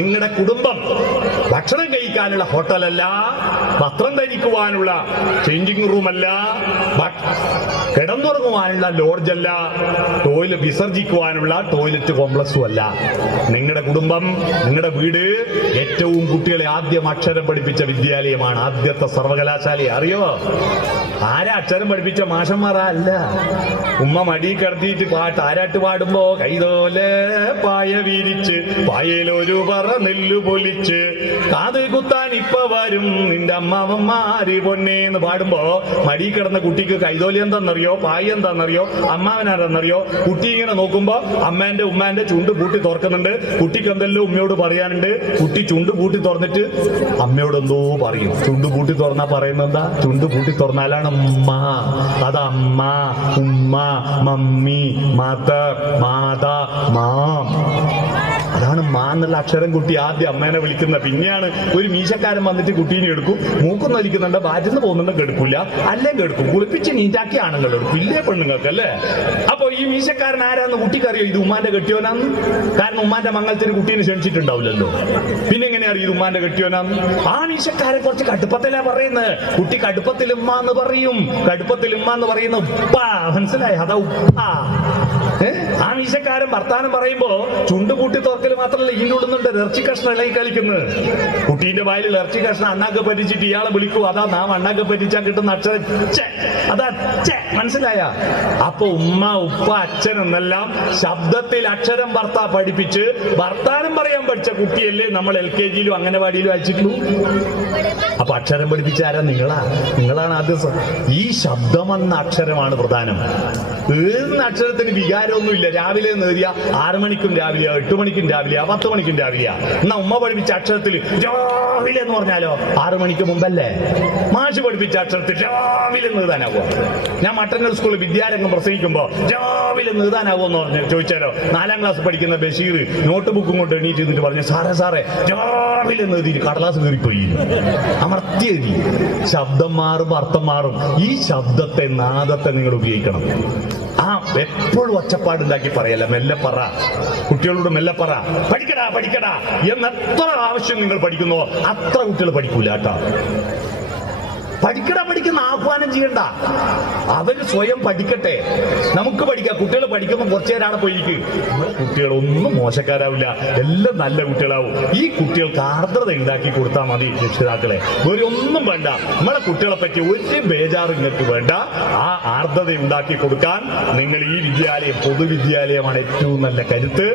നിങ്ങളുടെ കുടുംബം ഭക്ഷണം കഴിക്കാനുള്ള ഹോട്ടലല്ല വസ്ത്രം ധരിക്കുവാനുള്ള ചേഞ്ചിങ് റൂമല്ല കിടന്നുറങ്ങുവാനുള്ള ലോഡ്ജല്ല ടോയ്ലറ്റ് വിസർജിക്കുവാനുള്ള ടോയ്ലറ്റ് കോംപ്ലക്സും അല്ല. നിങ്ങളുടെ കുടുംബം നിങ്ങളുടെ വീട് ഏറ്റവും കുട്ടികളെ ആദ്യം അക്ഷരം പഠിപ്പിച്ച വിദ്യാലയമാണ്. ആദ്യത്തെ സർവകലാശാല അറിയോ? ആരാ അക്ഷരം പഠിപ്പിച്ച മാഷന്മാരാ? അല്ല. ഉമ്മ മടി കിടത്തിയിട്ട് പാട്ട് ആരാട്ട് പാടുമ്പോ കൈതോലെ പായ വിരിച്ച് പായയിലൊരു പറ നെല്ലു പൊലിച്ച് കാത് കുത്താൻ ഇപ്പൊ വരും. നിന്റെ അമ്മാവന്മാര് പൊന്നേ എന്ന് പാടുമ്പോ മടി കിടന്ന കുട്ടിക്ക് കൈതോലി എന്താണെന്നറിയോ പായ എന്താണെന്നറിയോ അമ്മാവനാരെന്നറിയോ കുട്ടി ഇങ്ങനെ നോക്കുമ്പോ അമ്മേന്റെ ഉമ്മാന്റെ ചുണ്ട് പൂട്ടി തുറക്കുന്നുണ്ട്. കുട്ടിക്ക് എന്തെല്ലാം ഉമ്മയോട് പറയാനുണ്ട്. കുട്ടി ചുണ്ട് പൂട്ടി തുറന്നിട്ട് അമ്മയോട് എന്തോ പറയും. ചുണ്ട് പൂട്ടി തുറന്നാ പറയുന്നത് എന്താ? ചുണ്ട് പൂട്ടി തുറന്നാലാണ് ഉമ്മ അത് അമ്മ ഉമ്മ മമ്മി മദർ മാത മാം. അതാണ് മാ എന്നുള്ള അക്ഷരം കുട്ടി ആദ്യം അമ്മേനെ വിളിക്കുന്ന. പിന്നെയാണ് ഒരു മീശക്കാരൻ വന്നിട്ട് കുട്ടീനെ എടുക്കും. മൂക്കും വലിക്കുന്നുണ്ട് നിന്ന് പോകുന്നുണ്ട് കെടുക്കൂല. അല്ലെങ്കിൽ എടുക്കും കുളിപ്പിച്ച് നീറ്റാക്കി ആണുങ്ങൾ എടുക്കും. പെണ്ണുങ്ങൾക്ക് അല്ലേ അപ്പൊ ഈ മീശക്കാരൻ ആരാന്ന് കുട്ടിക്കറിയോ? ഇത് ഉമ്മാന്റെ കെട്ടിയോനാന്ന്? കാരണം ഉമ്മാന്റെ മംഗളത്തിന് കുട്ടീനെ ക്ഷണിച്ചിട്ടുണ്ടാവില്ലല്ലോ. പിന്നെ എങ്ങനെ അറിയും ഇത് ഉമ്മാന്റെ കെട്ടിയോനാന്ന്? ആ മീശക്കാരൻ കുറച്ച് കടുപ്പത്തിലാ പറയുന്നത് കുട്ടി കടുപ്പത്തിൽ ഉമ്മ എന്ന് പറയും. കടുപ്പത്തിൽ ഉമ്മ എന്ന് പറയുന്ന ഉപ്പ. മനസ്സിലായി? അതാ ഉപ്പ? ആ മീശക്കാരൻ വർത്താനം പറയുമ്പോ ചുണ്ട് കൂട്ടി തുറക്കൽ മാത്രമല്ല ഇതിന്റെ ഉള്ളുന്നുണ്ട് ഇറച്ചി കഷ്ണം ഇളകി കളിക്കുന്നത്. കുട്ടീന്റെ വായിൽ ഇറച്ചി കഷ്ണം അണ്ണാക്ക പറ്റിച്ചിട്ട് ഇയാളെ വിളിക്കൂ. അതാ നാം അണ്ണാക്ക പറ്റിച്ചാൽ കിട്ടുന്ന അക്ഷരം. അതാ മനസ്സിലായ? അപ്പൊ ഉമ്മ ഉപ്പ അച്ഛൻ എന്നെല്ലാം ശബ്ദത്തിൽ അക്ഷരം ഭർത്താ പഠിപ്പിച്ച് വർത്താനം പറയാൻ പഠിച്ച കുട്ടിയല്ലേ നമ്മൾ എൽ കെ ജിയിലും അംഗനവാടിയിലും അയച്ചിട്ടുള്ളൂ. അപ്പൊ അക്ഷരം പഠിപ്പിച്ച ആരാ? നിങ്ങളാ. നിങ്ങളാണ് ആദ്യം ഈ ശബ്ദം എന്ന അക്ഷരമാണ് പ്രധാനം. ഏന്ന് അക്ഷരത്തിന് വികാരമൊന്നുമില്ല. രാവിലെ നേടിയ ആറു മണിക്കും രാവിലെയോ എട്ട് മണിക്കും രാവിലെയോ പത്ത് മണിക്കും രാവിലെയാ എന്നാ ഉമ്മ പഠിപ്പിച്ച അക്ഷരത്തിൽ രാവിലെ എന്ന് പറഞ്ഞാലോ? ആറു മണിക്ക് മുമ്പല്ലേ? മാഷ് പഠിപ്പിച്ച അക്ഷരത്തിൽ രാവിലെ നീതാനാവോ ഞാൻ മട്ടന്നൽ സ്കൂളിൽ വിദ്യാരംഗം പ്രസംഗിക്കുമ്പോ രാവിലെ നീതാനാവോ എന്ന് പറഞ്ഞു. ചോദിച്ചാലോ നാലാം ക്ലാസ് പഠിക്കുന്ന ബഷീർ നോട്ട് ബുക്കും കൊണ്ട് എണീറ്റ് ചെയ്തിട്ട് പറഞ്ഞു സാറേ സാറേ രാവിലെ നീതി കടലാസ് കയറിപ്പോയി. അമർത്തി ശബ്ദം മാറും അർത്ഥം മാറും. ഈ ശബ്ദത്തെ നാദത്തെ നിങ്ങൾ ഉപയോഗിക്കണം. ആ എപ്പോഴും ഒച്ചപ്പാടുണ്ടാക്കി പറയല്ല. മെല്ലെ പറ. കുട്ടികളോട് മെല്ലെ പറ. പഠിക്കടാ പഠിക്കടാ. എന്ന് എത്ര ആവശ്യം നിങ്ങൾ പഠിക്കുന്നോ? അത്ര കുട്ടികൾ പഠിക്കൂല കേട്ടോ. പഠിക്കട പഠിക്കുന്ന ആഹ്വാനം ചെയ്യണ്ട. അവർ സ്വയം പഠിക്കട്ടെ. നമുക്ക് പഠിക്കാം. കുട്ടികൾ പഠിക്കുമ്പോൾ കുറച്ചു നേരം പോയിരിക്കും. കുട്ടികളൊന്നും മോശക്കാരാവില്ല. എല്ലാം നല്ല കുട്ടികളാവും. ഈ കുട്ടികൾക്ക് ആർദ്രത ഉണ്ടാക്കി കൊടുത്താൽ മതി രക്ഷിതാക്കളെ. ഒരു ഒന്നും വേണ്ട. നമ്മളെ കുട്ടികളെ പറ്റി ഒരു ബേജാറ് വേണ്ട. ആ ആർദ്രത ഉണ്ടാക്കി കൊടുക്കാൻ നിങ്ങൾ ഈ വിദ്യാലയം പൊതുവിദ്യാലയമാണ് ഏറ്റവും നല്ല കരുത്ത്.